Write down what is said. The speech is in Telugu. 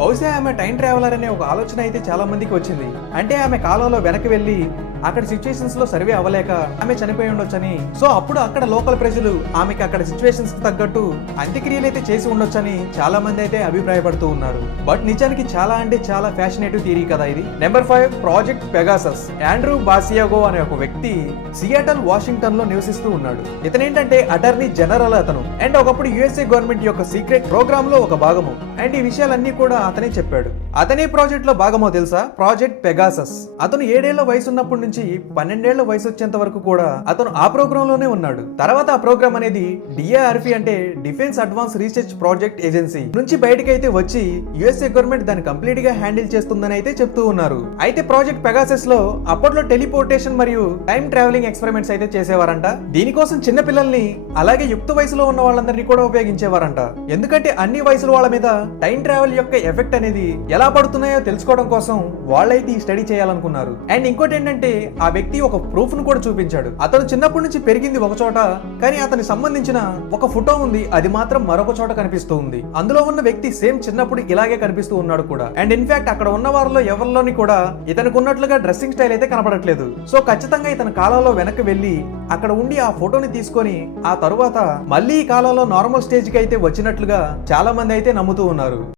బహుశా ఆమె టైం ట్రావెలర్ అనే ఒక ఆలోచన అయితే చాలా మందికి వచ్చింది. అంటే ఆమె కాలంలో వెనక్కి వెళ్ళి అక్కడ సిచ్యువేషన్స్ లో సర్వే అవ్వలేక ఆమె చనిపోయి ఉండొచ్చని. సో అప్పుడు అక్కడ లోకల్ ప్రజలు ఆమెకి అక్కడ సిచ్యువేషన్స్ కి తగ్గట్టు అంత్యక్రియలు అయితే చేసి ఉండొచ్చని చాలా మంది అయితే అభిప్రాయపడుతూ ఉన్నారు. బట్ నిజానికి చాలా అంటే చాలా ఫ్యాషనేటివ్ థియరీ కదా ఇది. Number 5, project Pegasus. ఆండ్రూ బాసియాగో అనే ఒక వ్యక్తి సియాటల్, వాషింగ్టన్ లో నివసిస్తూ ఉన్నాడు. ఇతనేంటంటే అటార్నీ జనరల్ అతను, అండ్ ఒకప్పుడు యుఎస్ఏ గవర్నమెంట్ యొక్క సీక్రెట్ ప్రోగ్రామ్ లో ఒక భాగము. అండ్ ఈ విషయాలన్నీ కూడా అతనే చెప్పాడు. అతనే ప్రాజెక్ట్ లో భాగమో తెలుసా? Project Pegasus. అతను 7 ఏళ్ల వయసు ఉన్నప్పటి నుంచి 12 ఏళ్ల వయసు వచ్చేంత వరకు కూడా అతను ఆ ప్రోగ్రామ్ లోనే ఉన్నాడు. తర్వాత ఆ ప్రోగ్రామ్ అనేది డిఆర్పి అంటే defence advance research project agency నుంచి బయటకి అయితే వచ్చి యుఎస్ఏ గవర్నమెంట్ దాన్ని కంప్లీట్ గా హ్యాండిల్ చేస్తుందని అయితే చెప్తూ ఉన్నారు. అయితే ప్రాజెక్ట్ పెగాసస్ లో అప్పట్లో టెలిపోర్టేషన్ మరియు టైం ట్రావెలింగ్ ఎక్స్పెరిమెంట్స్ అయితే చేసేవారంట. దీనికోసం చిన్న పిల్లల్ని అలాగే యుక్త వయసులో ఉన్న వాళ్ళందరినీ కూడా ఉపయోగించేవారంట. ఎందుకంటే అన్ని వయసుల వాళ్ళ మీద టైం ట్రావెల్ యొక్క ఎఫెక్ట్ అనేది ఎలా పడుతున్నాయో తెలుసుకోవడం కోసం వాళ్ళైతే ఈ స్టడీ చేయాలనుకున్నారు. అండ్ ఇంకోటి ఏంటంటే ఆ వ్యక్తి ఒక ప్రూఫ్ ను కూడా చూపించాడు. అతను చిన్నప్పటి నుంచి పెరిగింది ఒక చోట, కానీ అతనికి సంబంధించిన ఒక ఫోటో ఉంది, అది మాత్రం మరొక చోట కనిపిస్తూ ఉంది. అందులో ఉన్న వ్యక్తి సేమ్ చిన్నప్పుడు ఇలాగే కనిపిస్తూ ఉన్నాడు కూడా. అండ్ ఇన్ఫాక్ట్ అక్కడ ఉన్న వారిలో ఎవరిలోని కూడా ఇతనికి ఉన్నట్లుగా డ్రెస్సింగ్ స్టైల్ అయితే కనపడట్లేదు. సో ఖచ్చితంగా ఇతని కాలంలో వెనక్కి వెళ్ళి అక్కడ ఉండి ఆ ఫోటోని తీసుకొని ఆ తరువాత మళ్ళీ ఈ కాలంలో నార్మల్ స్టేజ్ కి అయితే వచ్చినట్లుగా చాలా మంది అయితే నమ్ముతూ ఉన్నారు.